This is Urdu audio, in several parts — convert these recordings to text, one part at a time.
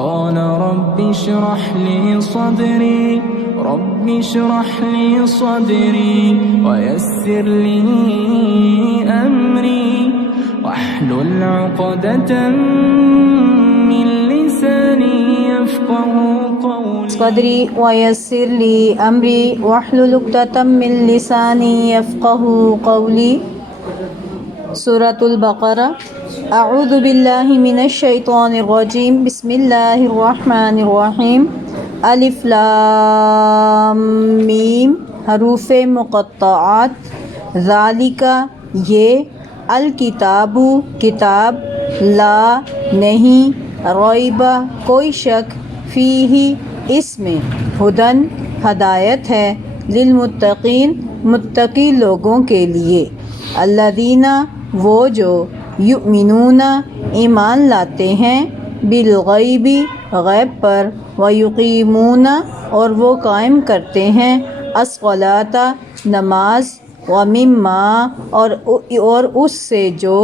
قال رب اشرح لي صدري ويسر لي أمري واحلل عقدة من لساني يفقه قولي صدری ویسر لی امری واحلل عقدۃ من لسانی یفقهوا قولی۔ سورۃ البقرہ۔ اعوذ باللہ من الشیطان الرجیم، بسم اللہ الرحمن الرحیم۔ الف لام میم، حروف مقطعات۔ ذالک یہ، الکتاب کتاب، لا نہیں، ریب کوئی شک، فیہ اس میں، ہدن ہدایت ہے، للمتقین متقی لوگوں کے لیے، الذین وہ جو، یؤمنون ایمان لاتے ہیں، بالغیب غیب پر، ویقیمون اور وہ قائم کرتے ہیں، الصلاۃ نماز، ومما اور اس سے جو،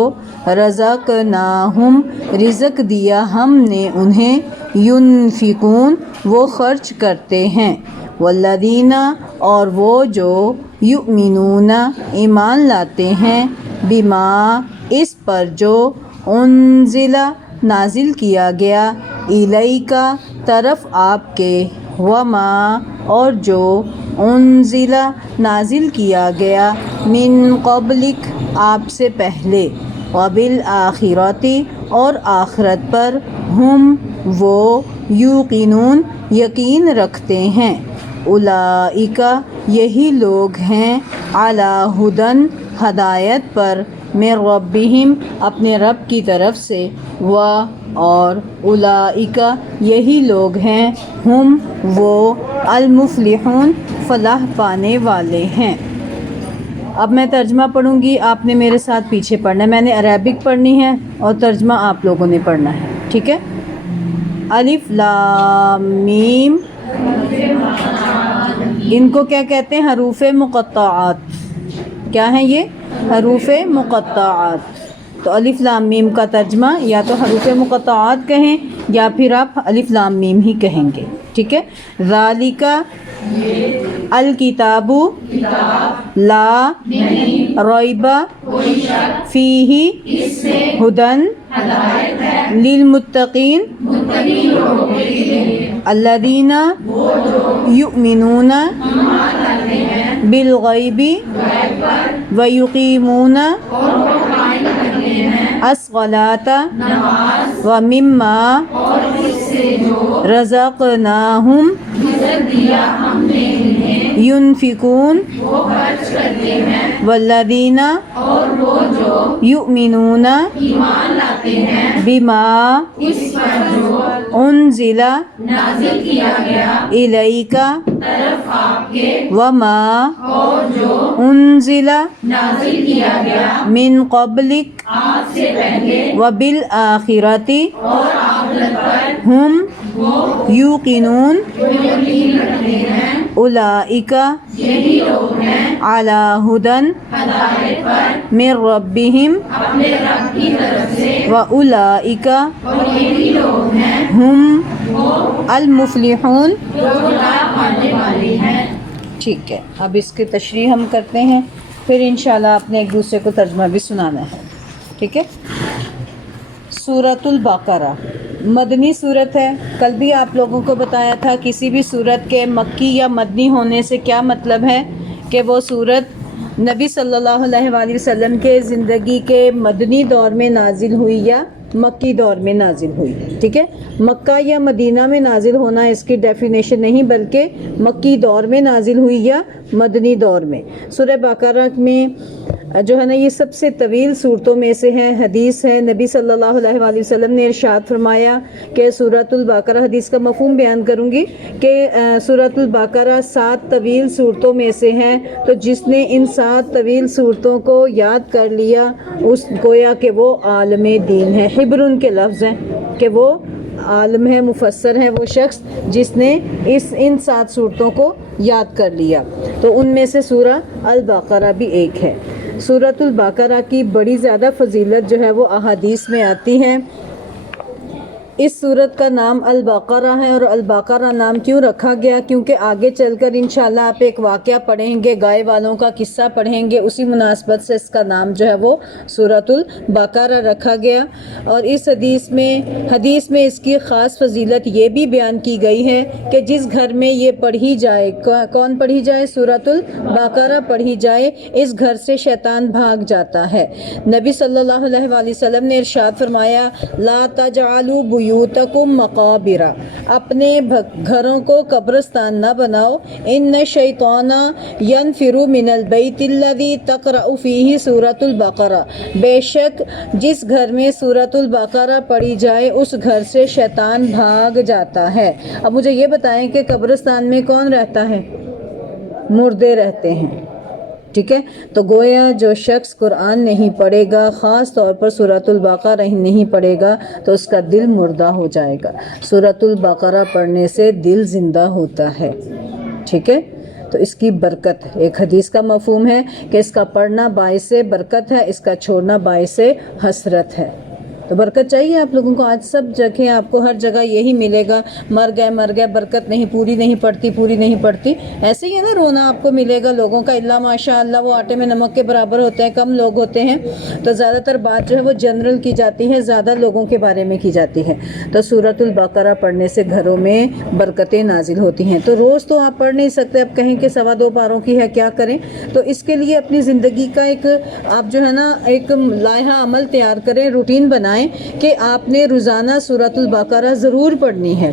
رزقناہم رزق دیا ہم نے انہیں، ینفقون وہ خرچ کرتے ہیں، والذین اور وہ جو، یؤمنون ایمان لاتے ہیں، بما اس پر جو، انزل نازل کیا گیا، الیک طرف آپ کے، وما اور جو، انزل نازل کیا گیا، من قبلک آپ سے پہلے، وبالآخرۃ اور آخرت پر، ہم وہ، یوقنون یقین رکھتے ہیں، اولئک یہی لوگ ہیں، علی ھدی ہدایت پر، من ربہم اپنے رب کی طرف سے، اور اولئک یہی لوگ ہیں، ہم وہ، المفلحون فلاح پانے والے ہیں۔ اب میں ترجمہ پڑھوں گی، آپ نے میرے ساتھ پیچھے پڑھنا ہے، میں نے عربک پڑھنی ہے اور ترجمہ آپ لوگوں نے پڑھنا ہے، ٹھیک ہے؟ الف لام میم، ان کو کیا کہتے ہیں؟ حروف مقطعات۔ کیا ہیں یہ؟ حروف مقطعات۔ تو الف لام میم کا ترجمہ یا تو حروف مقطعات کہیں یا پھر آپ الف لام میم ہی کہیں گے، ٹھیک ہے؟ ذالک الکتاب لا ریب فیہ ھدی للمتقین الذین یؤمنون بالغیب ویقیمون الصلاۃ ومما رزقناہم ینفقون والذین یؤمنون بما انزل الیک وما انزل من قبلک وبالآخرۃ ہم یوقنون اولئک علی ھدی من ربہم واولئک ہم المفلحون۔ ٹھیک ہے، اب اس کی تشریح ہم کرتے ہیں، پھر انشاءاللہ آپ نے ایک دوسرے کو ترجمہ بھی سنانا ہے، ٹھیک ہے؟ سورۃ البقرہ مدنی صورت ہے۔ کل بھی آپ لوگوں کو بتایا تھا کسی بھی صورت کے مکی یا مدنی ہونے سے کیا مطلب ہے کہ وہ صورت نبی صلی اللہ علیہ وآلہ وسلم کے زندگی کے مدنی دور میں نازل ہوئی یا مکی دور میں نازل ہوئی، ٹھیک ہے؟ مکہ یا مدینہ میں نازل ہونا اس کی ڈیفینیشن نہیں، بلکہ مکی دور میں نازل ہوئی یا مدنی دور میں۔ سورہ بقرہ میں جو ہے نا یہ سب سے طویل صورتوں میں سے ہے۔ حدیث ہے نبی صلی اللہ علیہ وآلہ وسلم نے ارشاد فرمایا کہ سورۃ البقرہ، حدیث کا مفہوم بیان کروں گی کہ سورۃ البقرہ 7 طویل صورتوں میں سے ہے، تو جس نے ان 7 طویل صورتوں کو یاد کر لیا اس گویا کہ وہ عالم دین ہے۔ حبرن کے لفظ ہیں کہ وہ عالم ہے، مفسر ہے وہ شخص جس نے ان 7 صورتوں کو یاد کر لیا، تو ان میں سے سورہ البقرہ بھی ایک ہے۔ سورۃ البقرہ کی بڑی زیادہ فضیلت جو ہے وہ احادیث میں آتی ہیں۔ اس صورت کا نام البقرہ ہے، اور البقرہ نام کیوں رکھا گیا؟ کیونکہ آگے چل کر انشاءاللہ آپ ایک واقعہ پڑھیں گے، گائے والوں کا قصہ پڑھیں گے، اسی مناسبت سے اس کا نام جو ہے وہ سورۃ البقرہ رکھا گیا۔ اور اس حدیث میں اس کی خاص فضیلت یہ بھی بیان کی گئی ہے کہ جس گھر میں یہ پڑھی جائے، کون پڑھی جائے؟ سورۃ البقرہ پڑھی جائے، اس گھر سے شیطان بھاگ جاتا ہے۔ نبی صلی اللہ علیہ وآلہ وسلم نے ارشاد فرمایا، لا تجعلوا بیوتکم مقابر، اپنے گھروں کو قبرستان نہ بناؤ، ان الشیطان ینفر من البیت الذی تقرأ فیہ سورۃ البقرہ، بے شک جس گھر میں سورۃ البقرہ پڑھی جائے اس گھر سے شیطان بھاگ جاتا ہے۔ اب مجھے یہ بتائیں کہ قبرستان میں کون رہتا ہے؟ مردے رہتے ہیں، ٹھیک ہے؟ تو گویا جو شخص قرآن نہیں پڑھے گا، خاص طور پر سورۃ البقرہ نہیں پڑھے گا، تو اس کا دل مردہ ہو جائے گا۔ سورۃ البقرہ پڑھنے سے دل زندہ ہوتا ہے، ٹھیک ہے؟ تو اس کی برکت، ایک حدیث کا مفہوم ہے کہ اس کا پڑھنا باعث برکت ہے، اس کا چھوڑنا باعث حسرت ہے۔ تو برکت چاہیے آپ لوگوں کو، آج سب جگہ آپ کو ہر جگہ یہی ملے گا، مر گئے، برکت نہیں، پوری نہیں پڑتی، ایسے ہی ہے نا، رونا آپ کو ملے گا لوگوں کا، اللہ ماشاء اللہ وہ آٹے میں نمک کے برابر ہوتے ہیں، کم لوگ ہوتے ہیں، تو زیادہ تر بات جو ہے وہ جنرل کی جاتی ہے، زیادہ لوگوں کے بارے میں کی جاتی ہے۔ تو سورۃ البقرہ پڑھنے سے گھروں میں برکتیں نازل ہوتی ہیں۔ تو روز تو آپ پڑھ نہیں سکتے، اب کہیں کہ 2.25 پاروں کی ہے، کیا کریں؟ تو اس کے لیے اپنی زندگی کا ایک آپ جو ہے نا ایک لائحہ عمل تیار کریں، روٹین بنائیں کہ آپ نے روزانہ سورۃ البقرہ ضرور پڑھنی ہے،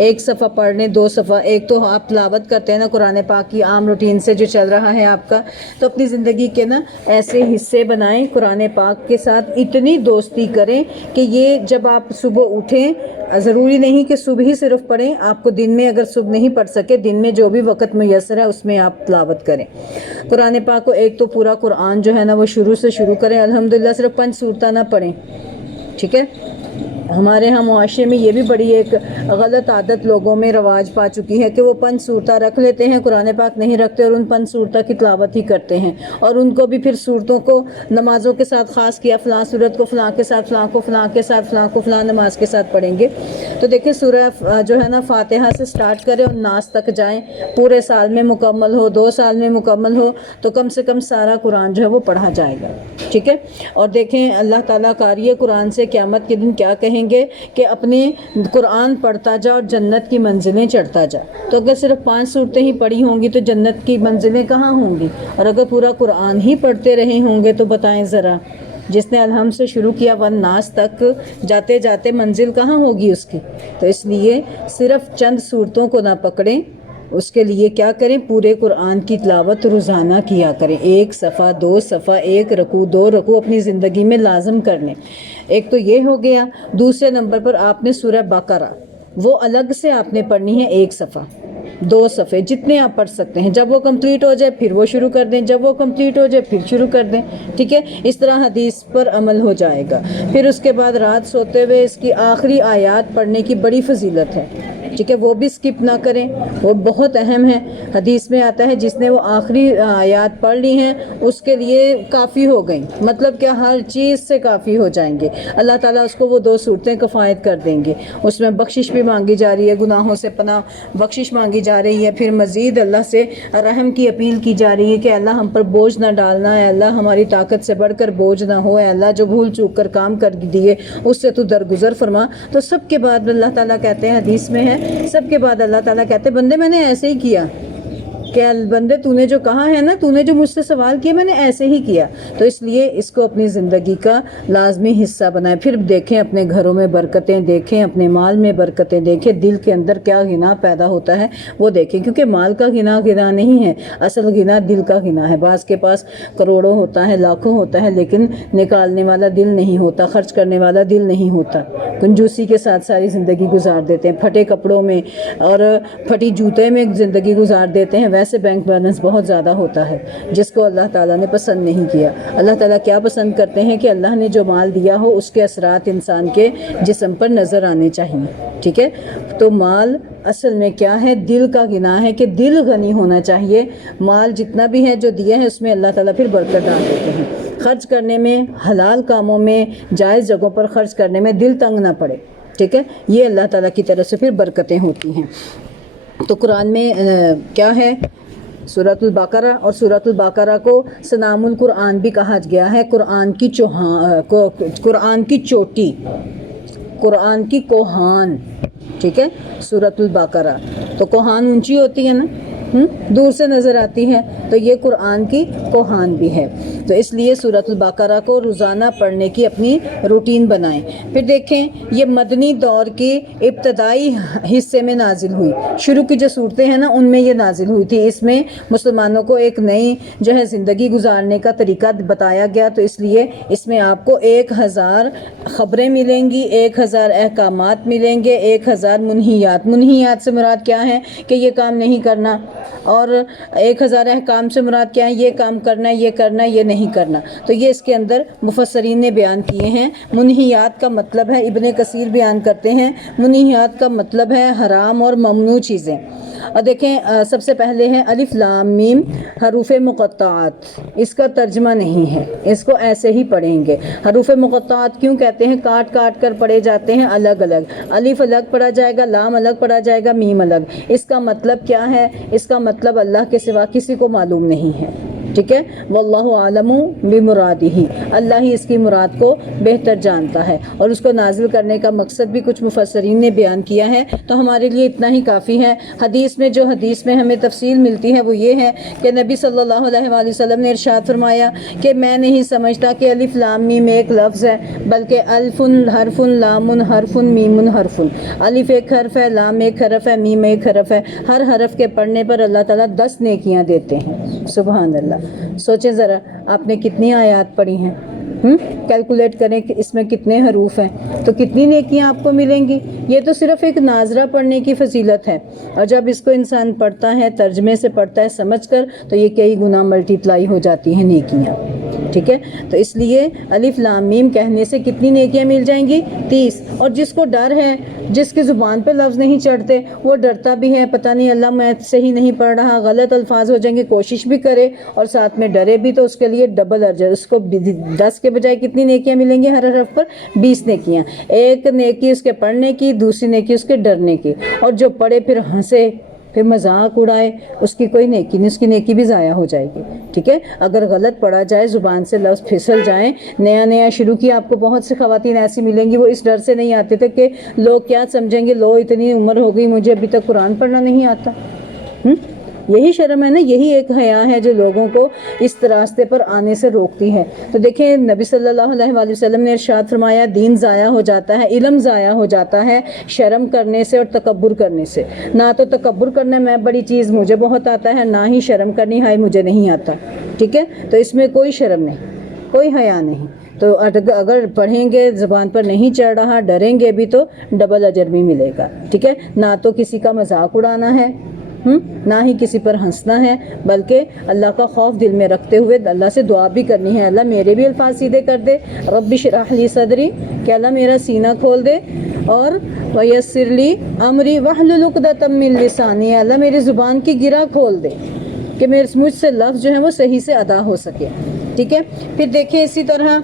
1 صفحہ پڑھ لیں، 2 صفحہ، ایک تو آپ تلاوت کرتے ہیں نا قرآن پاک کی عام روٹین سے جو چل رہا ہے آپ کا، تو اپنی زندگی کے نا ایسے حصے بنائیں، قرآن پاک کے ساتھ اتنی دوستی کریں کہ یہ جب آپ صبح اٹھیں، ضروری نہیں کہ صبح ہی صرف پڑھیں، آپ کو دن میں اگر صبح نہیں پڑھ سکے، دن میں جو بھی وقت میسر ہے اس میں آپ تلاوت کریں قرآن پاک کو۔ ایک تو پورا قرآن جو ہے نا وہ شروع سے شروع کریں، الحمدللہ صرف 5 سورتیں نہ پڑھیں، ٹھیک ہے؟ ہمارے ہاں معاشرے میں یہ بھی بڑی ایک غلط عادت لوگوں میں رواج پا چکی ہے کہ وہ 5 سورتیں رکھ لیتے ہیں، قرآن پاک نہیں رکھتے، اور ان 5 سورتوں کی تلاوت ہی کرتے ہیں، اور ان کو بھی پھر سورتوں کو نمازوں کے ساتھ خاص کیا، فلاں سورت کو فلاں کے ساتھ، فلاں کو فلاں کے ساتھ، فلاں کو فلاں نماز کے ساتھ پڑھیں گے۔ تو دیکھیں سورہ جو ہے نا فاتحہ سے سٹارٹ کریں اور ناس تک جائیں، پورے سال میں مکمل ہو، 2 سال میں مکمل ہو، تو کم سے کم سارا قرآن جو ہے وہ پڑھا جائے گا، ٹھیک ہے؟ اور دیکھیں اللہ تعالیٰ قاری قرآن سے قیامت کے دن کیا کہیں گے کہ اپنے قرآن پڑھتا جا اور جنت کی منزلیں چڑھتا جا۔ تو اگر صرف 5 سورتیں ہی پڑھی ہوں گی تو جنت کی منزلیں کہاں ہوں گی؟ اور اگر پورا قرآن ہی پڑھتے رہے ہوں گے تو بتائیں ذرا، جس نے الحمد سے شروع کیا والناس تک جاتے جاتے منزل کہاں ہوگی اس کی؟ تو اس لیے صرف چند صورتوں کو نہ پکڑیں، اس کے لیے کیا کریں؟ پورے قرآن کی تلاوت روزانہ کیا کریں، 1 صفحہ، 2 صفحہ، 1 رکوع، 2 رکوع اپنی زندگی میں لازم کر لیں۔ ایک تو یہ ہو گیا۔ دوسرے نمبر پر آپ نے سورہ بقرہ وہ الگ سے آپ نے پڑھنی ہے، 1 صفحہ، 2 صفحے، جتنے آپ پڑھ سکتے ہیں، جب وہ کمپلیٹ ہو جائے پھر وہ شروع کر دیں، جب وہ کمپلیٹ ہو جائے پھر شروع کر دیں، ٹھیک ہے؟ اس طرح حدیث پر عمل ہو جائے گا۔ پھر اس کے بعد رات سوتے ہوئے اس کی آخری آیات پڑھنے کی بڑی فضیلت ہے، ٹھیک ہے؟ وہ بھی سکپ نہ کریں، وہ بہت اہم ہے۔ حدیث میں آتا ہے جس نے وہ آخری آیات پڑھ لی ہیں اس کے لیے کافی ہو گئیں، مطلب کہ ہر چیز سے کافی ہو جائیں گے، اللہ تعالیٰ اس کو وہ 2 صورتیں کفایت کر دیں گے۔ اس میں بخشش بھی مانگی جا رہی ہے، گناہوں سے پناہ بخشش مانگی جا رہی ہے، پھر مزید اللہ سے رحم کی اپیل کی جا رہی ہے کہ اللہ ہم پر بوجھ نہ ڈالنا ہے، اللہ ہماری طاقت سے بڑھ کر بوجھ نہ ہو، اے اللہ جو بھول چوک کر کام کر دیے اس سے تو درگزر فرما۔ تو سب کے بعد اللہ تعالیٰ کہتے ہیں، حدیث میں ہے، سب کے بعد اللہ تعالیٰ کہتے ہیں بندے میں نے ایسے ہی کیا، کہ بندے تو نے جو کہا ہے نا، تو نے جو مجھ سے سوال کیا میں نے ایسے ہی کیا۔ تو اس لیے اس کو اپنی زندگی کا لازمی حصہ بنائیں۔ پھر دیکھیں اپنے گھروں میں برکتیں، دیکھیں اپنے مال میں برکتیں، دیکھیں دل کے اندر کیا غنا پیدا ہوتا ہے وہ دیکھیں، کیونکہ مال کا غنا نہیں ہے، اصل غنا دل کا غنا ہے۔ بعض کے پاس کروڑوں ہوتا ہے، لاکھوں ہوتا ہے، لیکن نکالنے والا دل نہیں ہوتا، خرچ کرنے والا دل نہیں ہوتا، کنجوسی کے ساتھ ساری زندگی گزار دیتے ہیں، پھٹے کپڑوں میں اور پھٹی جوتے میں زندگی گزار دیتے ہیں۔ ویسے بینک بیلنس بہت زیادہ ہوتا ہے، جس کو اللہ تعالیٰ نے پسند نہیں کیا۔ اللہ تعالیٰ کیا پسند کرتے ہیں کہ اللہ نے جو مال دیا ہو اس کے اثرات انسان کے جسم پر نظر آنے چاہیے، ٹھیک ہے؟ تو مال اصل میں کیا ہے؟ دل کا غنا ہے، کہ دل غنی ہونا چاہیے۔ مال جتنا بھی ہے جو دیا ہے اس میں اللہ تعالیٰ پھر برکت ڈال دیتے ہیں۔ خرچ کرنے میں، حلال کاموں میں، جائز جگہوں پر خرچ کرنے میں دل تنگ نہ پڑے۔ ٹھیک ہے، یہ اللہ تعالیٰ کی طرف سے پھر برکتیں ہوتی ہیں۔ تو قرآن میں کیا ہے، سورۃ البقرہ، اور سورۃ البقرہ کو سنام القرآن بھی کہا گیا ہے، قرآن کی چوٹی، قرآن کی کوہان، ٹھیک ہے، سورۃ البقرہ۔ تو کوہان اونچی ہوتی ہے نا، دور سے نظر آتی ہے، تو یہ قرآن کی کوہان بھی ہے۔ تو اس لیے سورۃ البقرہ کو روزانہ پڑھنے کی اپنی روٹین بنائیں۔ پھر دیکھیں یہ مدنی دور کے ابتدائی حصے میں نازل ہوئی، شروع کی جو صورتیں ہیں نا ان میں یہ نازل ہوئی تھی۔ اس میں مسلمانوں کو ایک نئی جو ہے زندگی گزارنے کا طریقہ بتایا گیا، تو اس لیے اس میں آپ کو 1000 خبریں ملیں گی، 1000 احکامات ملیں گے، 1000 منہیات سے مراد کیا ہے کہ یہ کام نہیں کرنا، اور 1000 احکام سے مراد کیا ہے، یہ کام کرنا ہے، یہ کرنا ہے، یہ نہیں کرنا۔ تو یہ اس کے اندر مفسرین نے بیان کیے ہیں۔ منہیات کا مطلب ہے، ابن کثیر بیان کرتے ہیں، منہیات کا مطلب ہے حرام اور ممنوع چیزیں۔ اور دیکھیں سب سے پہلے ہے الف لام میم، حروف مقطعات، اس کا ترجمہ نہیں ہے، اس کو ایسے ہی پڑھیں گے۔ حروف مقطعات کیوں کہتے ہیں؟ کاٹ کاٹ کر پڑھے جاتے ہیں الگ الگ، الف الگ پڑھا جائے گا، لام الگ پڑھا جائے گا، میم الگ۔ اس کا مطلب کیا ہے؟ اس کا مطلب اللہ کے سوا کسی کو معلوم نہیں ہے، ٹھیک ہے، واللہ عالم بمرادہ، اللہ ہی اس کی مراد کو بہتر جانتا ہے، اور اس کو نازل کرنے کا مقصد بھی کچھ مفسرین نے بیان کیا ہے، تو ہمارے لیے اتنا ہی کافی ہے۔ حدیث میں ہمیں تفصیل ملتی ہے وہ یہ ہے کہ نبی صلی اللہ علیہ وآلہ وسلم نے ارشاد فرمایا کہ میں نہیں سمجھتا کہ الف لام میم ایک لفظ ہے، بلکہ الف حرف، لام حرف، میم حرف، الف ایک حرف ہے، لام ایک حرف ہے، میم ایک حرف ہے، ہر حرف کے پڑھنے پر اللہ تعالیٰ 10 نیکیاں دیتے ہیں۔ سبحان اللہ، سوچیں ذرا آپ نے کتنی آیات پڑھی ہیں، کیلکولیٹ کریں کہ اس میں کتنے حروف ہیں، تو کتنی نیکیاں آپ کو ملیں گی۔ یہ تو صرف ایک ناظرہ پڑھنے کی فضیلت ہے، اور جب اس کو انسان پڑھتا ہے، ترجمے سے پڑھتا ہے سمجھ کر، تو یہ کئی گنا ملٹیپلائی ہو جاتی ہیں نیکیاں، ٹھیک ہے۔ تو اس لیے الف لام میم کہنے سے کتنی نیکیاں مل جائیں گی؟ 30۔ اور جس کو ڈر ہے، جس کی زبان پہ لفظ نہیں چڑھتے، وہ ڈرتا بھی ہے، پتہ نہیں اللہ میں صحیح نہیں پڑھ رہا، غلط الفاظ ہو جائیں گے، کوشش بھی کرے اور ساتھ میں ڈرے بھی، تو اس کے لیے ڈبل اجر، اس کو 10 کے بجائے کتنی نیکیاں ملیں گی؟ ہر حرف پر 20 نیکیاں، ایک نیکی اس کے پڑھنے کی، دوسری نیکی اس کے ڈرنے کی، اور جو پڑھے پھر ہنسے، پھر مذاق اڑائے، اس کی کوئی نیکی نہیں، اس کی نیکی بھی ضائع ہو جائے گی، ٹھیک ہے۔ اگر غلط پڑھا جائے، زبان سے لفظ پھسل جائیں، نیا شروع کیا، آپ کو بہت سی خواتین ایسی ملیں گی وہ اس ڈر سے نہیں آتے تھے کہ لوگ کیا سمجھیں گے، لو اتنی عمر ہو گئی مجھے ابھی تک قرآن پڑھنا نہیں آتا۔ یہی شرم ہے نا، یہی ایک حیا ہے جو لوگوں کو اس راستے پر آنے سے روکتی ہے۔ تو دیکھیں نبی صلی اللہ علیہ وآلہ وسلم نے ارشاد فرمایا دین ضائع ہو جاتا ہے، علم ضائع ہو جاتا ہے شرم کرنے سے اور تکبر کرنے سے۔ نہ تو تکبر کرنا میں بڑی چیز مجھے بہت آتا ہے، نہ ہی شرم کرنی ہائے مجھے نہیں آتا، ٹھیک ہے۔ تو اس میں کوئی شرم نہیں، کوئی حیا نہیں۔ تو اگر پڑھیں گے، زبان پر نہیں چڑھ رہا، ڈریں گے بھی، تو ڈبل اجر بھی ملے گا، ٹھیک ہے۔ نہ تو کسی کا مذاق اڑانا ہے، نہ ہی کسی پر ہنسنا ہے، بلکہ اللہ کا خوف دل میں رکھتے ہوئے اللہ سے دعا بھی کرنی ہے، اللہ میرے بھی الفاظ سیدھے کر دے، رب اشرح لی صدری، کہ اللہ میرا سینہ کھول دے، اور ویسر لی امری واحلل عقدۃ من لسانی، اللہ میری زبان کی گرہ کھول دے کہ مجھ سے لفظ جو ہیں وہ صحیح سے ادا ہو سکے، ٹھیک ہے۔ پھر دیکھیں اسی طرح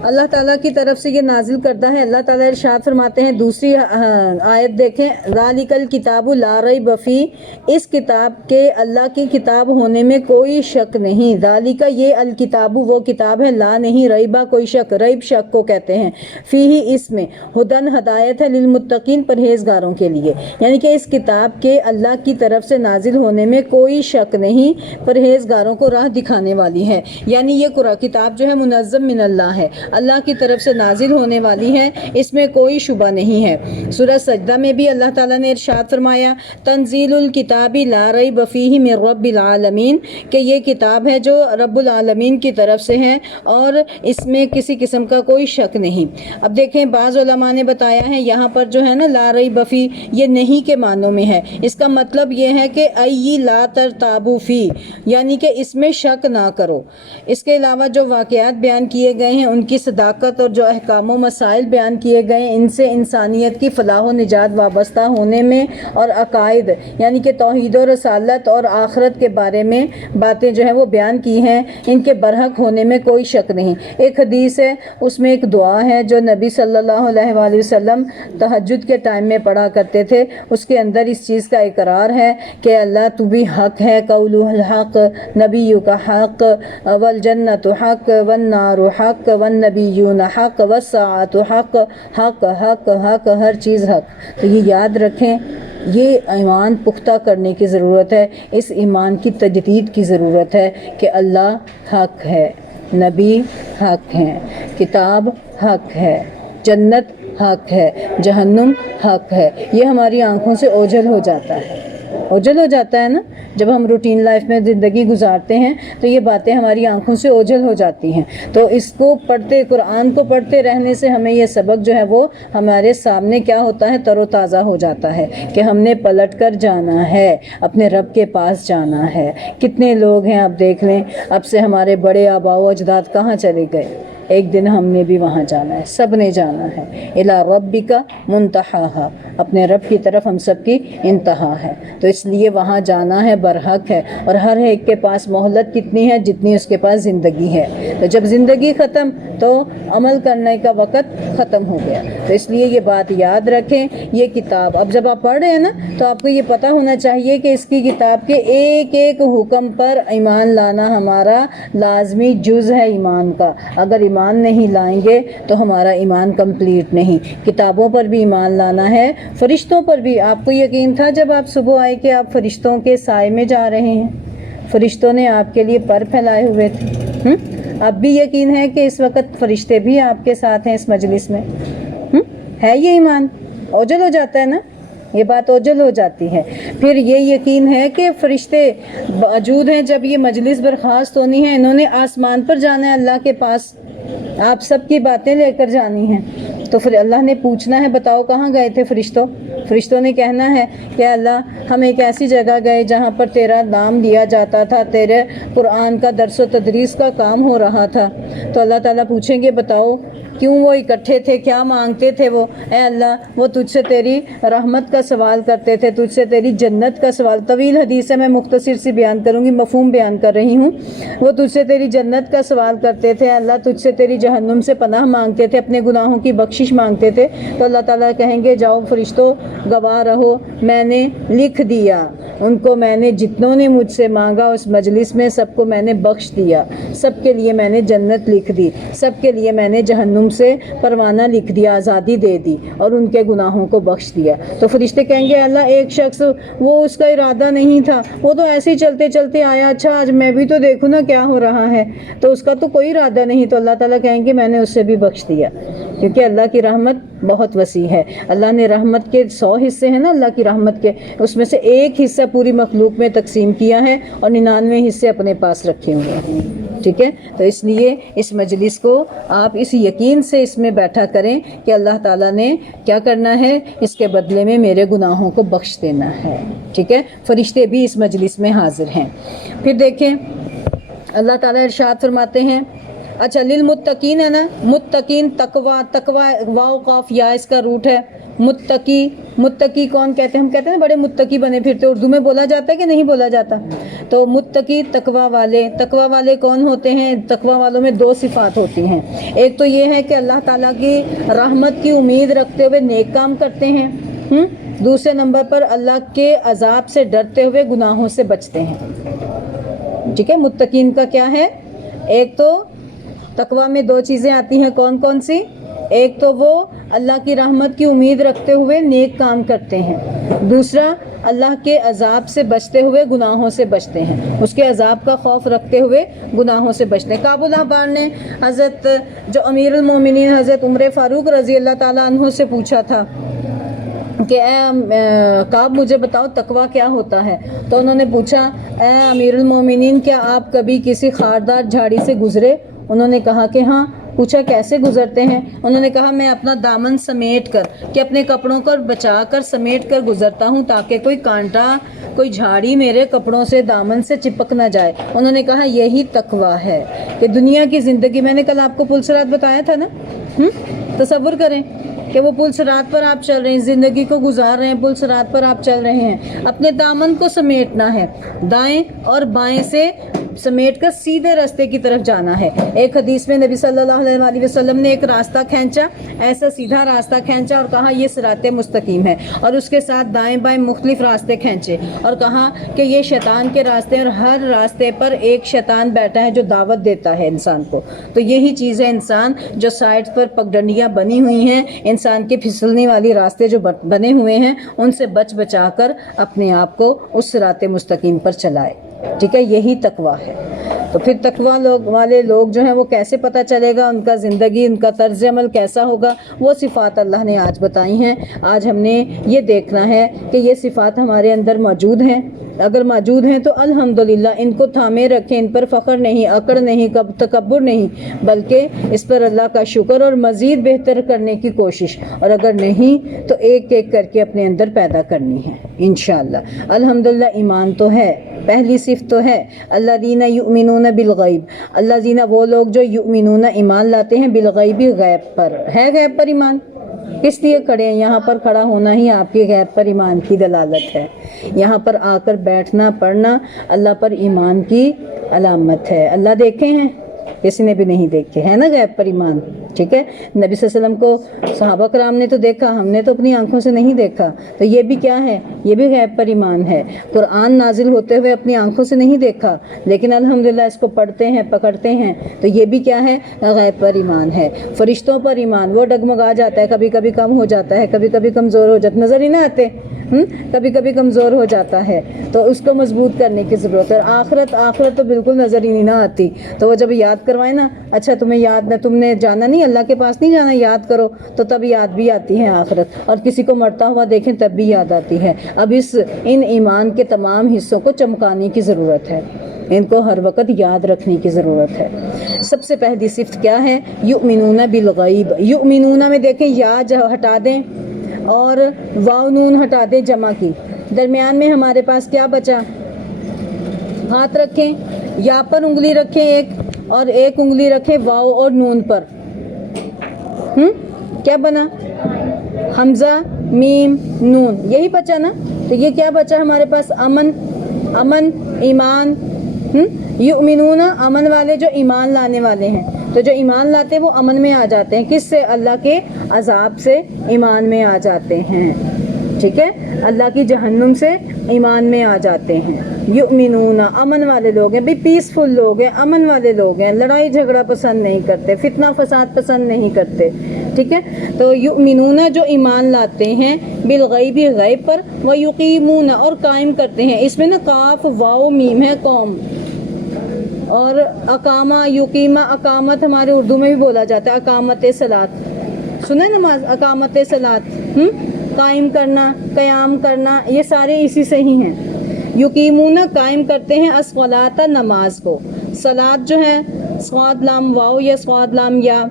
اللہ تعالیٰ کی طرف سے یہ نازل کرتا ہے، اللہ تعالیٰ ارشاد فرماتے ہیں، دوسری آیت دیکھیں، ذالک الکتاب لا ریب فیہ، اس کتاب کے اللہ کی کتاب ہونے میں کوئی شک نہیں، ذالک یہ الکتاب وہ کتاب ہے، لا نہیں ریبہ کوئی شک، ریب شک کو کہتے ہیں، فیہ اس میں، ہدن ہدایت ہے، للمتقین پرہیزگاروں کے لیے، یعنی کہ اس کتاب کے اللہ کی طرف سے نازل ہونے میں کوئی شک نہیں، پرہیزگاروں کو راہ دکھانے والی ہے، یعنی یہ قرآن کتاب جو ہے منظم من اللہ ہے، اللہ کی طرف سے نازل ہونے والی ہے، اس میں کوئی شبہ نہیں ہے۔ سورہ سجدہ میں بھی اللہ تعالیٰ نے ارشاد فرمایا تنزیل الکتاب لا ریب فیہ من رب العالمین، کہ یہ کتاب ہے جو رب العالمین کی طرف سے ہے اور اس میں کسی قسم کا کوئی شک نہیں۔ اب دیکھیں بعض علماء نے بتایا ہے یہاں پر جو ہے نا لا ریب فیہ یہ نہیں کے معنوں میں ہے، اس کا مطلب یہ ہے کہ ای لا ترتابوا فیہ، یعنی کہ اس میں شک نہ کرو۔ اس کے علاوہ جو واقعات بیان کیے گئے ہیں ان کی کی صداقت اور جو احکام و مسائل بیان کیے گئے ان سے انسانیت کی فلاح و نجات وابستہ ہونے میں اور عقائد یعنی کہ توحید و رسالت اور آخرت کے بارے میں باتیں جو ہیں وہ بیان کی ہیں، ان کے برحق ہونے میں کوئی شک نہیں۔ ایک حدیث ہے، اس میں ایک دعا ہے جو نبی صلی اللہ علیہ وآلہ وسلم تہجد کے ٹائم میں پڑھا کرتے تھے، اس کے اندر اس چیز کا اقرار ہے کہ اللہ تو بھی حق ہے، قولہ الحق، نبیہ کا حق، والجنت حق، والنار حق، والنبیون حق، والساعۃ حق، حق حق حق، ہر چیز حق۔ تو یہ یاد رکھیں، یہ ایمان پختہ کرنے کی ضرورت ہے، اس ایمان کی تجدید کی ضرورت ہے کہ اللہ حق ہے، نبی حق ہیں، کتاب حق ہے، جنت حق ہے، جہنم حق ہے۔ یہ ہماری آنکھوں سے اوجھل ہو جاتا ہے، اوجھل ہو جاتا ہے نا، جب ہم روٹین لائف میں زندگی گزارتے ہیں تو یہ باتیں ہماری آنکھوں سے اوجھل ہو جاتی ہیں۔ تو اس کو پڑھتے، قرآن کو پڑھتے رہنے سے ہمیں یہ سبق جو ہے وہ ہمارے سامنے کیا ہوتا ہے، تر و تازہ ہو جاتا ہے کہ ہم نے پلٹ کر جانا ہے، اپنے رب کے پاس جانا ہے۔ کتنے لوگ ہیں آپ دیکھ لیں، اب سے ہمارے بڑے آباء و اجداد کہاں چلے گئے، ایک دن ہم نے بھی وہاں جانا ہے، سب نے جانا ہے۔ الی ربک منتہاہا، اپنے رب کی طرف ہم سب کی انتہا ہے، تو اس لیے وہاں جانا ہے، برحق ہے۔ اور ہر ایک کے پاس مہلت کتنی ہے، جتنی اس کے پاس زندگی ہے۔ تو جب زندگی ختم تو عمل کرنے کا وقت ختم ہو گیا۔ تو اس لیے یہ بات یاد رکھیں، یہ کتاب اب جب آپ پڑھ رہے ہیں نا تو آپ کو یہ پتہ ہونا چاہیے کہ اس کی کتاب کے ایک ایک حکم پر ایمان لانا ہمارا لازمی جز ہے ایمان کا۔ اگر ایمان نہیں لائیں گے تو ہمارا ایمان کمپلیٹ نہیں۔ کتابوں پر بھی ایمان لانا ہے، فرشتوں پر بھی۔ آپ کو یقین تھا جب آپ صبح آئے کہ آپ فرشتوں کے سائے میں جا رہے ہیں، فرشتوں نے آپ کے لیے پر پھیلائے ہوئے تھے۔ اب بھی یقین ہے کہ اس وقت فرشتے بھی آپ کے ساتھ ہیں اس مجلس میں؟ ہے یہ ایمان؟ اوجھل ہو جاتا ہے نا، یہ بات اوجھل ہو جاتی ہے۔ پھر یہ یقین ہے کہ فرشتے موجود ہیں، جب یہ مجلس برخاست ہونی ہے، انہوں نے آسمان پر جانا ہے اللہ کے پاس، آپ سب کی باتیں لے کر جانی ہیں۔ تو پھر اللہ نے پوچھنا ہے بتاؤ کہاں گئے تھے فرشتوں؟ فرشتوں نے کہنا ہے کہ اللہ ہم ایک ایسی جگہ گئے جہاں پر تیرا نام لیا جاتا تھا، تیرے قرآن کا درس و تدریس کا کام ہو رہا تھا۔ تو اللہ تعالیٰ پوچھیں گے بتاؤ کیوں وہ اکٹھے تھے، کیا مانگتے تھے وہ؟ اے اللہ وہ تجھ سے تیری رحمت کا سوال کرتے تھے، تجھ سے تیری جنت کا سوال۔ طویل حدیث ہے، میں مختصر سی بیان کروں گی، مفہوم بیان کر رہی ہوں۔ وہ تجھ سے تیری جنت کا سوال کرتے تھے، اللہ تجھ سے تیری جہنم سے پناہ مانگتے تھے، اپنے گناہوں کی بخشش مانگتے تھے۔ تو اللہ تعالیٰ کہیں گے جاؤ فرشتوں گواہ رہو، میں نے لکھ دیا ان کو، میں نے جتنوں نے مجھ سے مانگا اس مجلس میں سب کو میں نے بخش دیا، سب کے لیے میں نے جنت لکھ دی، سب کے لیے میں نے جہنم سے پروانہ لکھ دیا، آزادی دے دی اور ان کے گناہوں کو بخش دیا۔ تو فرشتے کہیں گے اللہ ایک شخص وہ اس کا ارادہ نہیں تھا، وہ تو ایسے ہی چلتے چلتے آیا، اچھا آج میں بھی تو دیکھوں نا کیا ہو رہا ہے، تو اس کا تو کوئی ارادہ نہیں۔ تو اللہ تعالیٰ کہیں گے میں نے اس سے بھی بخش دیا، کیونکہ اللہ کی رحمت بہت وسیع ہے۔ اللہ نے رحمت کے 100 حصے ہیں نا اللہ کی رحمت کے، اس میں سے ایک حصہ پوری مخلوق میں تقسیم کیا ہے اور 99 حصے اپنے پاس رکھے ہوئے ہیں، ٹھیک ہے۔ تو اس لیے اس مجلس کو آپ اس یقین سے اس میں بیٹھا کریں کہ اللہ تعالیٰ نے کیا کرنا ہے، اس کے بدلے میں میرے گناہوں کو بخش دینا ہے، ٹھیک ہے۔ فرشتے بھی اس مجلس میں حاضر ہیں۔ پھر دیکھیں اللہ تعالیٰ ارشاد فرماتے ہیں، اچھا للمتقین ہے نا، متقین تقوی، تقوی واو قاف یا اس کا روٹ ہے۔ متقی، متقی کون کہتے ہیں؟ ہم کہتے ہیں بڑے متقی بنے پھرتے، اردو میں بولا جاتا ہے کہ نہیں بولا جاتا؟ تو متقی تقوی والے، تقوی والے کون ہوتے ہیں؟ تقوی والوں میں 2 صفات ہوتی ہیں، ایک تو یہ ہے کہ اللہ تعالیٰ کی رحمت کی امید رکھتے ہوئے نیک کام کرتے ہیں، دوسرے نمبر پر اللہ کے عذاب سے ڈرتے ہوئے گناہوں سے بچتے ہیں، ٹھیک ہے۔ متقین کا کیا ہے؟ ایک تو تقوی میں 2 چیزیں آتی ہیں، کون کون سی؟ ایک تو وہ اللہ کی رحمت کی امید رکھتے ہوئے نیک کام کرتے ہیں، دوسرا اللہ کے عذاب سے بچتے ہوئے گناہوں سے بچتے ہیں، اس کے عذاب کا خوف رکھتے ہوئے گناہوں سے بچتے ہیں۔ کعب الاحبار نے حضرت جو امیر المومنین حضرت عمر فاروق رضی اللہ تعالیٰ عنہ سے پوچھا تھا کہ اے کعب مجھے بتاؤ تقوی کیا ہوتا ہے؟ تو انہوں نے پوچھا اے امیر المومنین کیا آپ کبھی کسی خاردار جھاڑی سے گزرے؟ انہوں نے کہا کہ ہاں۔ پوچھا کیسے گزرتے ہیں؟ انہوں نے کہا میں اپنا دامن سمیٹ کر کہ اپنے کپڑوں کو بچا کر سمیٹ کر گزرتا ہوں تاکہ کوئی کانٹا کوئی جھاڑی میرے کپڑوں سے دامن سے چپک نہ جائے۔ انہوں نے کہا یہی تقویٰ ہے کہ دنیا کی زندگی، میں نے کل آپ کو پل صراط بتایا تھا نا، تصور کریں کہ وہ پل صراط پر آپ چل رہے ہیں، زندگی کو گزار رہے ہیں، پل صراط پر آپ چل رہے ہیں، اپنے دامن کو سمیٹنا ہے، دائیں اور بائیں سے سمیٹ کر سیدھے راستے کی طرف جانا ہے۔ ایک حدیث میں نبی صلی اللہ علیہ وآلہ وسلم نے ایک راستہ کھینچا، ایسا سیدھا راستہ کھینچا اور کہا یہ صراط مستقیم ہے، اور اس کے ساتھ دائیں بائیں مختلف راستے کھینچے اور کہا کہ یہ شیطان کے راستے، اور ہر راستے پر ایک شیطان بیٹھا ہے جو دعوت دیتا ہے انسان کو۔ تو یہی چیز ہے انسان، جو سائڈ پر پگڈنڈیاں بنی ہوئی ہیں، انسان کے پھسلنے والی راستے جو بنے ہوئے ہیں، ان سے بچا کر اپنے آپ کو اس صراط مستقیم پر چلائے۔ ٹھیک ہے، یہی تقویٰ ہے۔ تو پھر تقویٰ والے لوگ جو ہیں وہ کیسے پتہ چلے گا، ان کا زندگی، ان کا طرز عمل کیسا ہوگا؟ وہ صفات اللہ نے آج بتائی ہیں۔ آج ہم نے یہ دیکھنا ہے کہ یہ صفات ہمارے اندر موجود ہیں، اگر موجود ہیں تو الحمدللہ ان کو تھامے رکھیں، ان پر فخر نہیں، اکڑ نہیں، تکبر نہیں، بلکہ اس پر اللہ کا شکر اور مزید بہتر کرنے کی کوشش، اور اگر نہیں تو ایک ایک کر کے اپنے اندر پیدا کرنی ہے انشاءاللہ۔ الحمدللہ ایمان تو ہے، پہلی صفت تو ہے الذین یؤمنون بالغیب، الذین وہ لوگ جو یؤمنون ایمان لاتے ہیں بالغیب غیب پر۔ ہے غیب پر ایمان؟ کس لیے کھڑے ہیں یہاں پر؟ کھڑا ہونا ہی آپ کی غیب پر ایمان کی دلالت ہے۔ یہاں پر آ کر بیٹھنا پڑھنا اللہ پر ایمان کی علامت ہے۔ اللہ دیکھے ہیں؟ کسی نے بھی نہیں دیکھے، ہے نا غیب پر ایمان۔ ٹھیک ہے، نبی صلی اللہ علیہ وسلم کو صحابہ کرام نے تو دیکھا، ہم نے تو اپنی آنکھوں سے نہیں دیکھا، تو یہ بھی کیا ہے؟ یہ بھی غیب پر ایمان ہے۔ قرآن نازل ہوتے ہوئے اپنی آنکھوں سے نہیں دیکھا، لیکن الحمدللہ اس کو پڑھتے ہیں، پکڑتے ہیں، تو یہ بھی کیا ہے؟ غیب پر ایمان ہے۔ فرشتوں پر ایمان، وہ ڈگمگا جاتا ہے، کبھی کبھی کم ہو جاتا ہے، کبھی کبھی کمزور ہو جاتا ہے، نظر ہی نہ آتے، کبھی کبھی کمزور ہو جاتا ہے، تو اس کو مضبوط کرنے کی ضرورت ہے۔ آخرت تو بالکل نظر ہی نہیں نہ آتی، تو وہ جب یاد کروائے نا، اچھا تمہیں یاد نہ، تم نے جانا نہیں، اللہ کے پاس نہیں جانا، یاد کرو، تو تب یاد بھی آتی ہے آخرت، اور کسی کو مرتا ہوا دیکھیں تب بھی یاد آتی ہے۔ اب ان ایمان کے تمام حصوں کو چمکانے کی ضرورت ہے، ان کو ہر وقت یاد رکھنے کی ضرورت ہے۔ سب سے پہلی صفت کیا ہے؟ یؤمنون بالغیب۔ یؤمنون میں دیکھیں یا ہٹا دیں اور واو نون ہٹا دیں جمع کی، درمیان میں ہمارے پاس کیا بچا؟ ہاتھ رکھیں، یا پر انگلی رکھیں ایک، اور ایک انگلی رکھیں واو اور نون پر، کیا بنا؟ حمزہ میم نون، یہی بچا نا؟ تو یہ کیا بچا ہمارے پاس؟ امن ایمان۔ یؤمنون امن والے، جو ایمان لانے والے ہیں، تو جو ایمان لاتے ہیں وہ امن میں آ جاتے ہیں، کس سے؟ اللہ کے عذاب سے ایمان میں آ جاتے ہیں۔ ٹھیک ہے، اللہ کی جہنم سے ایمان میں آ جاتے ہیں۔ یؤمنون امن والے لوگ ہیں، بھی پیسفل لوگ ہیں، امن والے لوگ ہیں، لڑائی جھگڑا پسند نہیں کرتے، فتنہ فساد پسند نہیں کرتے۔ ٹھیک ہے، تو یؤمنون جو ایمان لاتے ہیں بالغیب غیب پر، ویقیمون اور قائم کرتے ہیں، اس میں نا قاف واو میم ہے قوم، اور اقامہ یقیمہ اقامت ہمارے اردو میں بھی بولا جاتا ہے، اقامت صلاۃ، سنا نماز اقامت صلاۃ، قائم کرنا، قیام کرنا، یہ سارے اسی سے ہی ہیں۔ یقیمون قائم کرتے ہیں الصلاۃ نماز کو، صلاۃ جو ہے صاد لام واو یا صاد لام یا،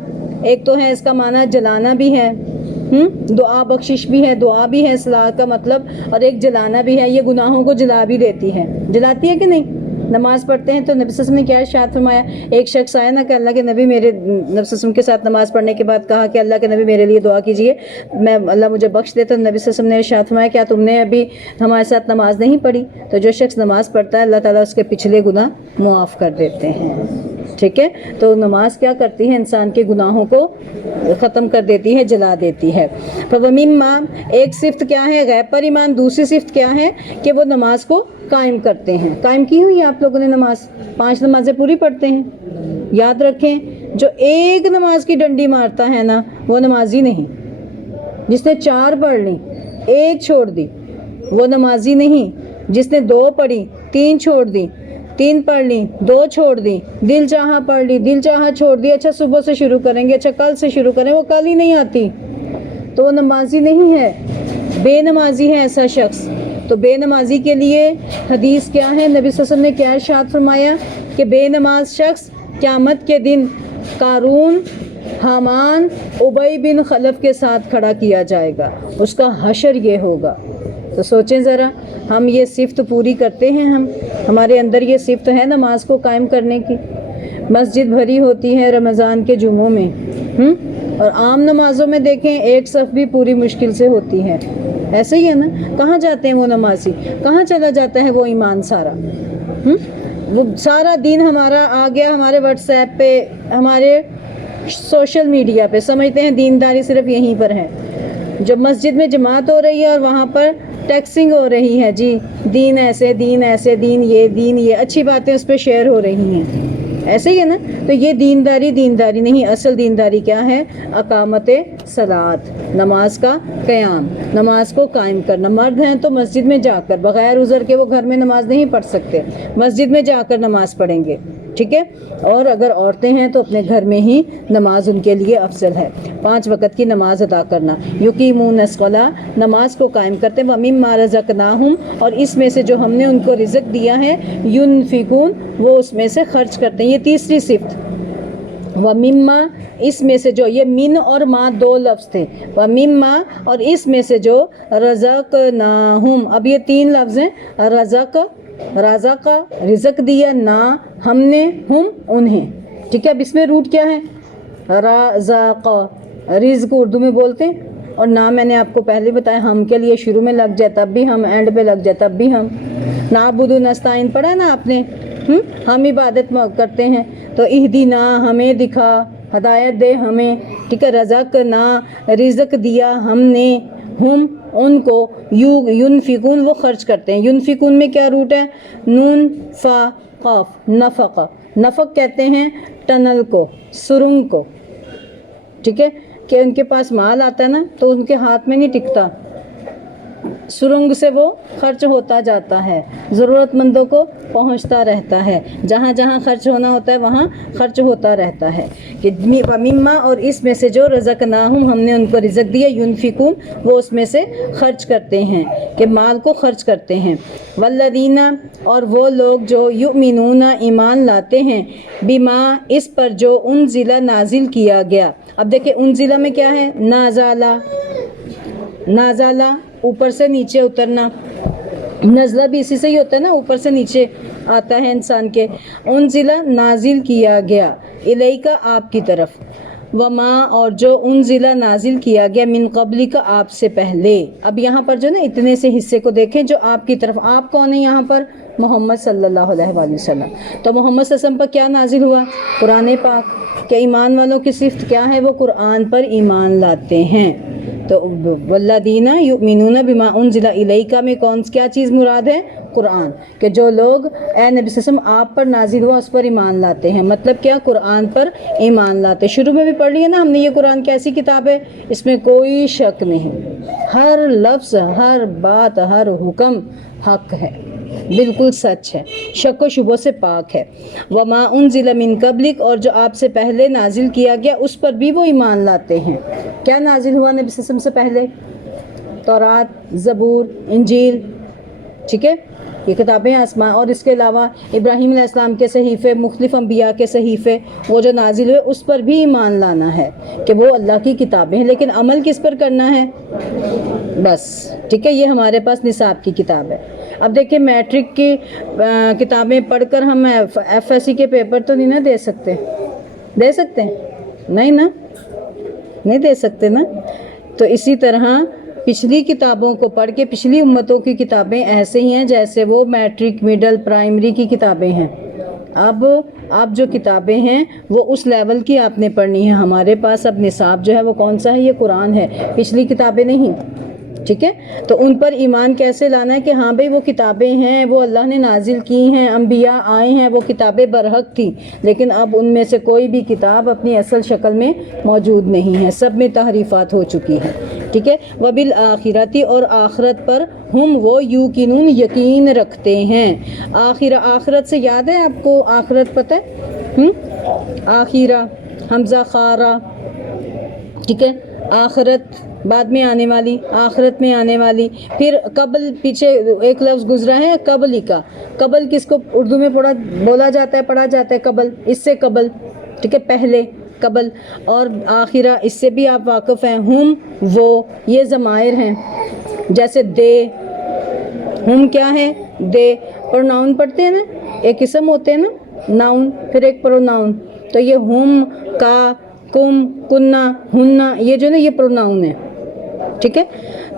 ایک تو ہے اس کا معنی جلانا بھی ہے، دعا بخشش بھی ہے، دعا بھی ہے صلاۃ کا مطلب، اور ایک جلانا بھی ہے، یہ گناہوں کو جلا بھی دیتی ہے، جلاتی ہے کہ نہیں؟ نماز پڑھتے ہیں تو نبی صلی اللہ علیہ وسلم نے کیا ارشاد فرمایا؟ ایک شخص آیا نا کہ اللہ کے نبی، میرے نبی صلی اللہ علیہ وسلم کے ساتھ نماز پڑھنے کے بعد کہا کہ اللہ کے نبی میرے لیے دعا کیجئے، میں اللہ مجھے بخش دے، تو نبی صلی اللہ علیہ وسلم نے ارشاد فرمایا کیا تم نے ابھی ہمارے ساتھ نماز نہیں پڑھی؟ تو جو شخص نماز پڑھتا ہے اللہ تعالیٰ اس کے پچھلے گناہ معاف کر دیتے ہیں۔ ٹھیک ہے، تو نماز کیا کرتی ہے؟ انسان کے گناہوں کو ختم کر دیتی ہے، جلا دیتی ہے۔ فَوَمِمَّا ایک صفت کیا ہے؟ غیب پر ایمان۔ دوسری صفت کیا ہے؟ کہ وہ نماز کو قائم کرتے ہیں۔ قائم کی ہوئی ہے آپ لوگوں نے نماز، 5 نمازیں پوری پڑھتے ہیں، یاد رکھیں جو ایک نماز کی ڈنڈی مارتا ہے نا وہ نمازی نہیں، جس نے 4 پڑھ لی 1 چھوڑ دی وہ نمازی نہیں، جس نے 2 پڑھی 3 چھوڑ دی، 3 پڑھ لی 2 چھوڑ دی، دل چاہا پڑھ لی دل چاہا چھوڑ دی، اچھا صبح سے شروع کریں گے، اچھا کل سے شروع کریں، وہ کل ہی نہیں آتی تو وہ نمازی نہیں ہے، بے نمازی ہے ایسا شخص۔ تو بے نمازی کے لیے حدیث کیا ہے؟ نبی صلی اللہ علیہ وسلم نے کیا ارشاد فرمایا کہ بے نماز شخص قیامت کے دن قارون حامان ابی بن خلف کے ساتھ کھڑا کیا جائے گا، اس کا حشر یہ ہوگا۔ تو سوچیں ذرا، ہم یہ صفت پوری کرتے ہیں؟ ہمارے اندر یہ صفت ہے نماز کو قائم کرنے کی؟ مسجد بھری ہوتی ہے رمضان کے جمعوں میں، اور عام نمازوں میں دیکھیں ایک صف بھی پوری مشکل سے ہوتی ہے، ایسے ہی ہے نا؟ کہاں جاتے ہیں وہ نمازی؟ کہاں چلا جاتا ہے وہ ایمان سارا؟ وہ سارا دین ہمارا آ گیا ہمارے واٹس ایپ پہ، ہمارے سوشل میڈیا پہ، سمجھتے ہیں دینداری صرف یہیں پر ہے۔ جب مسجد میں جماعت ہو رہی ہے اور وہاں پر ٹیکسنگ ہو رہی ہے، جی دین ایسے، دین ایسے، دین یہ اچھی باتیں اس پہ شیئر ہو رہی ہیں، ایسے ہی ہے نا؟ تو یہ دینداری نہیں، اصل دینداری کیا ہے؟ اقامت صلاۃ، نماز کا قیام، نماز کو قائم کرنا۔ مرد ہیں تو مسجد میں جا کر، بغیر عذر کے وہ گھر میں نماز نہیں پڑھ سکتے، مسجد میں جا کر نماز پڑھیں گے، ٹھیک ہے؟ اور اگر عورتیں ہیں تو اپنے گھر میں ہی نماز ان کے لیے افضل ہے۔ 5 وقت کی نماز ادا کرنا، یقیمون الصلاۃ، نماز کو قائم کرتے ہیں، وَمِمَّا رَزَقْنَاهُمْ، اور اس میں سے جو ہم نے ان کو رزق دیا ہے، يُنْفِقُونَ، وہ اس میں سے خرچ کرتے ہیں۔ یہ تیسری صفت، وَمِمَّا، اس میں سے جو، یہ من اور ما 2 لفظ تھے، وَمِمَّا، اور اس میں سے جو، رَزَقْنَاهُمْ، اب یہ 3 لفظ ہیں، رزق رزق دیا، نا ہم نے، ہم انہیں، ٹھیک ہے؟ اب اس میں روٹ کیا ہے؟ رزق، رزق اردو میں بولتے ہیں، اور نا میں نے آپ کو پہلے بتایا، ہم کے لیے شروع میں لگ جائے تب بھی ہم، اینڈ پہ لگ جائے تب بھی ہم۔ نعبد و نستعین پڑھا نا آپ نے، ہم عبادت کرتے ہیں، تو اہدینا، ہمیں دکھا، ہدایت دے ہمیں، ٹھیک ہے؟ رزق نا، رزق دیا ہم نے، ہم ان کو، ینفقون، وہ خرچ کرتے ہیں۔ ینفقون میں کیا روٹ ہے؟ نون فا قاف، نفق، نفق کہتے ہیں ٹنل کو، سرنگ کو، ٹھیک ہے؟ کہ ان کے پاس مال آتا ہے نا تو ان کے ہاتھ میں نہیں ٹکتا، سرنگ سے وہ خرچ ہوتا جاتا ہے، ضرورت مندوں کو پہنچتا رہتا ہے، جہاں جہاں خرچ ہونا ہوتا ہے وہاں خرچ ہوتا رہتا ہے۔ کہ وَمِمَّا، اور اس میں سے جو، رزقناہم، ہم نے ان کو رزق دیا، ينفقون، وہ اس میں سے خرچ کرتے ہیں، کہ مال کو خرچ کرتے ہیں۔ والذین، اور وہ لوگ جو، یؤمنون، ایمان لاتے ہیں، بما، اس پر جو، انزل، نازل کیا گیا۔ اب دیکھیں انزلہ میں کیا ہے؟ نازلہ، اوپر سے نیچے اترنا، نزلہ بھی اسی سے ہی ہوتا ہے نا، اوپر سے نیچے آتا ہے انسان کے۔ انزلہ، نازل کیا گیا، الیکا، آپ کی طرف، وما، اور جو، انزلہ، نازل کیا گیا، من قبلک، آپ سے پہلے۔ اب یہاں پر جو نا اتنے سے حصے کو دیکھیں جو آپ کی طرف، آپ کون ہے یہاں پر؟ محمد صلی اللہ علیہ وآلہ وسلم۔ تو محمد صلی اللہ علیہ وسلم پر کیا نازل ہوا؟ قرآن پاک۔ کہ ایمان والوں کی صفت کیا ہے؟ وہ قرآن پر ایمان لاتے ہیں۔ تو والذین یؤمنون بما انزل الیک میں کیا چیز مراد ہے؟ قرآن۔ کہ جو لوگ، اے نبی صلی اللہ علیہ وسلم، آپ پر نازل ہوا اس پر ایمان لاتے ہیں، مطلب کیا؟ قرآن پر ایمان لاتے۔ شروع میں بھی پڑھ لیا نا ہم نے، یہ قرآن کیسی کتاب ہے؟ اس میں کوئی شک نہیں، ہر لفظ، ہر بات، ہر حکم حق ہے، بالکل سچ ہے، شک و شبہ سے پاک ہے۔ وما انزل من قبلک، اور جو آپ سے پہلے نازل کیا گیا اس پر بھی وہ ایمان لاتے ہیں۔ کیا نازل ہوا نبی صلی اللہ علیہ وسلم سے پہلے؟ تورات، زبور، انجیل، ٹھیک ہے؟ یہ کتابیں آسمان، اور اس کے علاوہ ابراہیم علیہ السلام کے صحیفے، مختلف انبیاء کے صحیفے، وہ جو نازل ہوئے اس پر بھی ایمان لانا ہے کہ وہ اللہ کی کتابیں ہیں، لیکن عمل کس پر کرنا ہے؟ بس، ٹھیک ہے؟ یہ ہمارے پاس نصاب کی کتاب ہے۔ اب دیکھیں میٹرک کی کتابیں پڑھ کر ہم ایف ایس سی کے پیپر تو نہیں نا دے سکتے، دے سکتے ہیں؟ نہیں نا، نہیں دے سکتے نا۔ تو اسی طرح پچھلی کتابوں کو پڑھ کے، پچھلی امتوں کی کتابیں ایسے ہی ہیں جیسے وہ میٹرک، مڈل، پرائمری کی کتابیں ہیں۔ اب جو کتابیں ہیں وہ اس لیول کی آپ نے پڑھنی ہے۔ ہمارے پاس اب نصاب جو ہے وہ کون سا ہے؟ یہ قرآن ہے، پچھلی کتابیں نہیں، ٹھیک ہے؟ تو ان پر ایمان کیسے لانا ہے کہ ہاں بھئی وہ کتابیں ہیں، وہ اللہ نے نازل کی ہیں، انبیاء آئے ہیں، وہ کتابیں برحق تھی، لیکن اب ان میں سے کوئی بھی کتاب اپنی اصل شکل میں موجود نہیں ہے، سب میں تحریفات ہو چکی ہیں، ٹھیک ہے؟ وبالآخرۃ، اور آخرت پر، ہم وہ، یوقنون، یقین رکھتے ہیں۔ آخرت سے یاد ہے آپ کو؟ آخرت پتہ ہے؟ آخرہ، حمزہ خارہ، ٹھیک ہے؟ آخرت بعد میں آنے والی، آخرت میں آنے والی، پھر قبل، پیچھے ایک لفظ گزرا ہے قبل کا۔ قبل کس کو اردو میں بولا جاتا ہے، پڑھا جاتا ہے؟ قبل، اس سے قبل، ٹھیک ہے؟ پہلے، قبل، اور آخرہ اس سے بھی آپ واقف ہیں، ہم وہ یہ ضمائر ہیں، جیسے دے، ہم کیا ہے دے، پروناؤن پڑھتے ہیں نا، ایک اسم ہوتے ہیں نا ناؤن، پھر ایک پروناؤن، تو یہ ہم، کا، کم، کننا، ہننا، یہ جو نا یہ پروناؤن ہے، ٹھیک ہے۔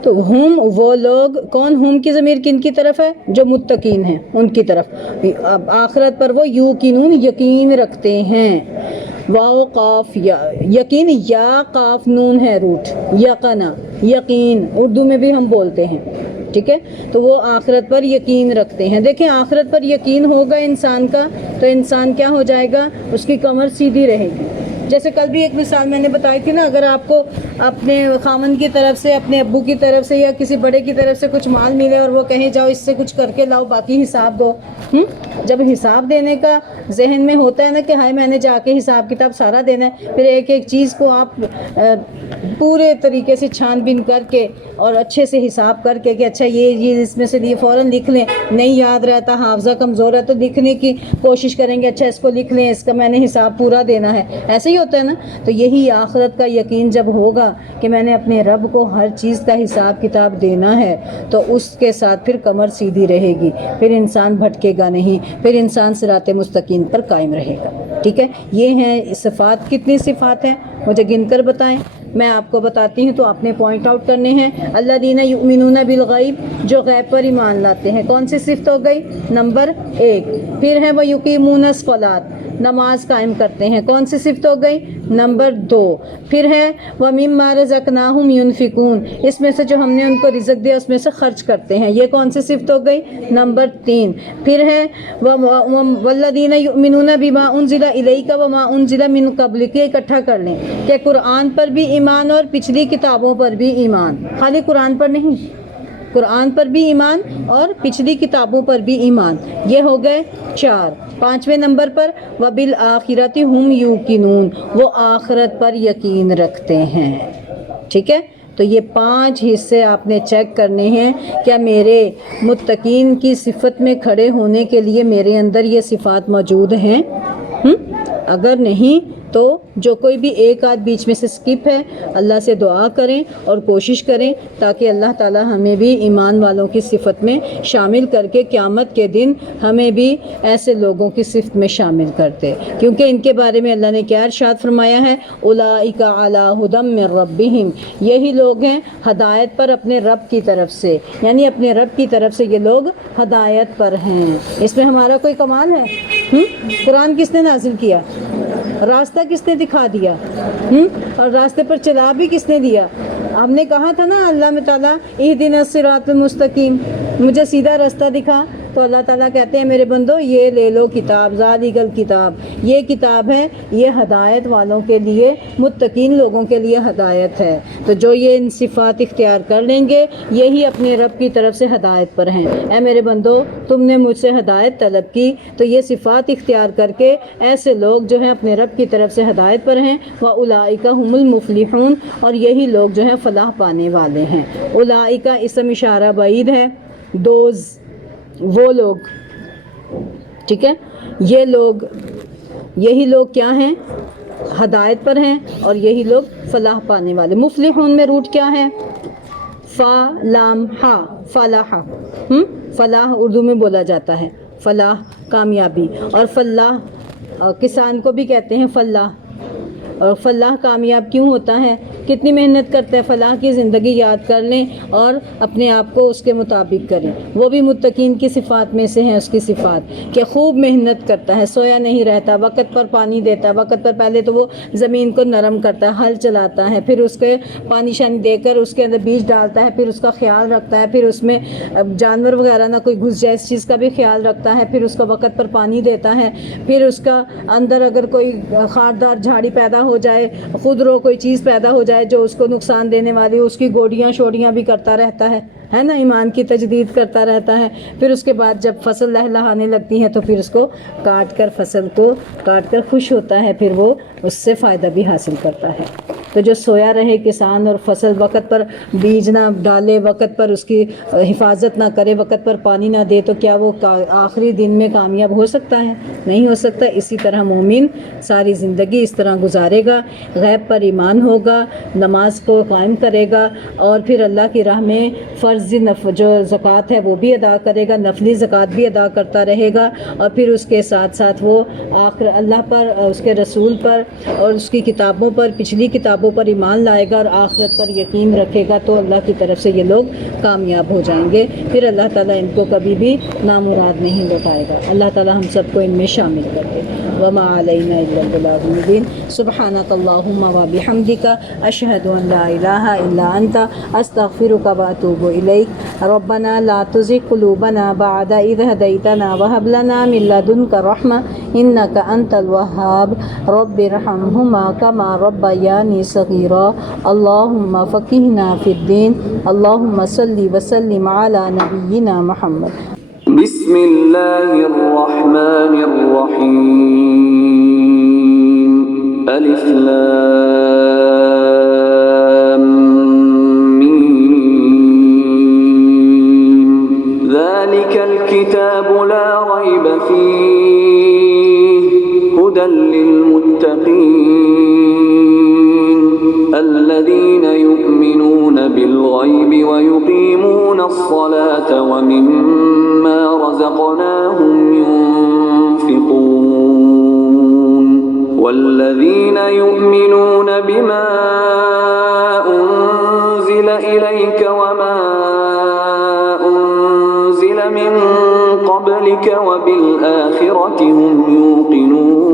تو ہم وہ لوگ، کون ہم کی ضمیر کن کی طرف ہے؟ جو متقین ہیں ان کی طرف، اب آخرت پر وہ یوقنون یقین رکھتے ہیں، واو قاف یا، یقین یا قاف نون ہے روٹ، یقنا یقین اردو میں بھی ہم بولتے ہیں، ٹھیک ہے۔ تو وہ آخرت پر یقین رکھتے ہیں۔ دیکھیں آخرت پر یقین ہوگا انسان کا تو انسان کیا ہو جائے گا، اس کی کمر سیدھی رہے گی۔ جیسے کل بھی ایک مثال میں نے بتائی تھی نا، اگر آپ کو اپنے خامن کی طرف سے، اپنے ابو کی طرف سے یا کسی بڑے کی طرف سے کچھ مال ملے اور وہ کہیں جاؤ اس سے کچھ کر کے لاؤ باقی حساب دو، جب حساب دینے کا ذہن میں ہوتا ہے نا کہ ہائے میں نے جا کے حساب کتاب سارا دینا ہے، پھر ایک ایک چیز کو آپ پورے طریقے سے چھان بین کر کے اور اچھے سے حساب کر کے کہ اچھا یہ اس میں سے یہ فوراً لکھ لیں، نہیں یاد رہتا، حافظہ کمزور ہے تو لکھنے کی کوشش کریں گے، اچھا اس کو لکھ لیں، اس کا میں نے حساب پورا دینا ہے، ایسے ہی ہوتا ہے نا۔ تو یہی آخرت کا یقین جب ہوگا کہ میں نے اپنے رب کو ہر چیز کا حساب کتاب دینا ہے، تو اس کے ساتھ پھر کمر سیدھی رہے گی، پھر انسان بھٹکے گا نہیں، پھر انسان صراط مستقیم پر قائم رہے گا، ٹھیک ہے۔ یہ ہیں صفات، کتنی صفات ہیں مجھے گن کر بتائیں، میں آپ کو بتاتی ہوں تو آپ نے پوائنٹ آؤٹ کرنے ہیں۔ الذین یؤمنون بالغیب، جو غیب پر ایمان لاتے ہیں، کون سی صفت ہو گئی؟ نمبر 1۔ پھر ہے ویقیمون الصلاۃ، نماز قائم کرتے ہیں، کون سی صفت ہو گئی؟ نمبر 2۔ پھر ہے ومما رزقناہم ینفقون، اس میں سے جو ہم نے ان کو رزق دیا اس میں سے خرچ کرتے ہیں، یہ کون سی صفت ہو گئی؟ نمبر 3۔ پھر ہے والذین یؤمنون بما انزل الیک وما انزل من قبلک، اکٹھا کر لیں کہ قرآن پر بھی ایمان اور پچھلی کتابوں پر بھی ایمان، خالی قرآن پر نہیں، قرآن پر بھی ایمان اور پچھلی کتابوں پر بھی ایمان، یہ ہو گئے 4۔ 5ویں نمبر پر وبالآخرۃ ہم یوقنون، وہ آخرت پر یقین رکھتے ہیں، ٹھیک ہے۔ تو یہ 5 حصے آپ نے چیک کرنے ہیں، کیا میرے متقین کی صفت میں کھڑے ہونے کے لیے میرے اندر یہ صفات موجود ہیں؟ اگر نہیں تو جو کوئی بھی ایک آدھ بیچ میں سے سکپ ہے، اللہ سے دعا کریں اور کوشش کریں تاکہ اللہ تعالی ہمیں بھی ایمان والوں کی صفت میں شامل کر کے قیامت کے دن ہمیں بھی ایسے لوگوں کی صفت میں شامل کرتے، کیونکہ ان کے بارے میں اللہ نے کیا ارشاد فرمایا ہے؟ اولئک علی ھدی من ربہم، یہی لوگ ہیں ہدایت پر اپنے رب کی طرف سے، یعنی اپنے رب کی طرف سے یہ لوگ ہدایت پر ہیں۔ اس میں ہمارا کوئی کمال ہے؟ قرآن کس نے نازل کیا؟ راستہ کس نے دکھا دیا؟ اور راستے پر چلا بھی کس نے دیا؟ ہم نے کہا تھا نا اللہ تعالیٰ اہدنا الصراط المستقیم، مجھے سیدھا راستہ دکھا، تو اللہ تعالیٰ کہتے ہیں میرے بندو یہ لے لو کتاب، ذالک الکتاب، یہ کتاب ہے، یہ ہدایت والوں کے لیے، متقین لوگوں کے لیے ہدایت ہے۔ تو جو یہ ان صفات اختیار کر لیں گے یہی اپنے رب کی طرف سے ہدایت پر ہیں۔ اے میرے بندو تم نے مجھ سے ہدایت طلب کی تو یہ صفات اختیار کر کے ایسے لوگ جو ہیں اپنے رب کی طرف سے ہدایت پر ہیں، وَأُولَئِكَ هُمُ الْمُفْلِحُونَ، اور یہی لوگ جو ہیں فلاح پانے والے ہیں۔ اولئک اسم اشارہ بعید ہے، دوز وہ لوگ، ٹھیک ہے، یہ لوگ، یہی لوگ کیا ہیں؟ ہدایت پر ہیں، اور یہی لوگ فلاح پانے والے۔ مفلحون میں روٹ کیا ہے؟ فا لام ہا، فلاح، فلاح اردو میں بولا جاتا ہے، فلاح کامیابی، اور فلاح کسان کو بھی کہتے ہیں فلاح، اور فلاح کامیاب کیوں ہوتا ہے؟ کتنی محنت کرتا ہے، فلاح کی زندگی یاد کر لیں اور اپنے آپ کو اس کے مطابق کریں۔ وہ بھی متقین کی صفات میں سے ہیں، اس کی صفات کہ خوب محنت کرتا ہے، سویا نہیں رہتا، وقت پر پانی دیتا ہے، وقت پر پہلے تو وہ زمین کو نرم کرتا ہے، ہل چلاتا ہے، پھر اس کے پانی شانی دے کر اس کے اندر بیج ڈالتا ہے، پھر اس کا خیال رکھتا ہے، پھر اس میں جانور وغیرہ نہ کوئی گھس جائے اس چیز کا بھی خیال رکھتا ہے، پھر اس کا وقت پر پانی دیتا ہے، پھر اس کا اندر اگر کوئی خاردار جھاڑی پیدا ہو جائے، خود رو کوئی چیز پیدا ہو جائے جو اس کو نقصان دینے والی، اس کی گوڑیاں شوڑیاں بھی کرتا رہتا ہے، ہے نا، ایمان کی تجدید کرتا رہتا ہے. پھر اس کے بعد جب فصل لہلہانے لگتی ہے تو پھر اس کو کاٹ کر، فصل کو کاٹ کر خوش ہوتا ہے، پھر وہ اس سے فائدہ بھی حاصل کرتا ہے. تو جو سویا رہے کسان اور فصل وقت پر بیج نہ ڈالے، وقت پر اس کی حفاظت نہ کرے، وقت پر پانی نہ دے، تو کیا وہ آخری دن میں کامیاب ہو سکتا ہے؟ نہیں ہو سکتا. اسی طرح مومن ساری زندگی اس طرح گزارے گا، غیب پر ایمان ہوگا، نماز کو قائم کرے گا، اور پھر اللہ کی راہ میں فرض جو زکوٰۃ ہے وہ بھی ادا کرے گا، نفلی زکوٰۃ بھی ادا کرتا رہے گا، اور پھر اس کے ساتھ ساتھ وہ اللہ پر، اس کے رسول پر اور اس کی کتابوں پر، پچھلی کتابوں پر ایمان لائے گا اور آخرت پر یقین رکھے گا، تو اللہ کی طرف سے یہ لوگ کامیاب ہو جائیں گے. پھر اللہ تعالیٰ ان کو کبھی بھی نامراد نہیں لوٹائے گا. اللہ تعالیٰ ہم سب کو ان میں شامل کر دے. وما علینا الا البلاغ المبین. سبحانک اللہم وبحمدک، اشہد ان لا الہ الا انت، استغفرک واتوب الیک. ربنا لا تزغ قلوبنا بعد اذ ہدیتنا وہب لنا من لدنک رحمہ انک انت الوہاب. رب ارحمہما کما ربیانی صغیرا. اللہم فقہنا فی الدین. اللہم صلی وسلم علی نبینا محمد. بسم اللہ الرحمن الرحیم. الف لام میم. ذلك الكتاب لا ريب فيه هدى للمتقين الذين يؤمنون بالغيب ويقيمون الصلاة ومما رزقناهم ينفقون والذين يؤمنون بما أنزل إليك وما أنزل من قبلك وبالآخرة هم يوقنون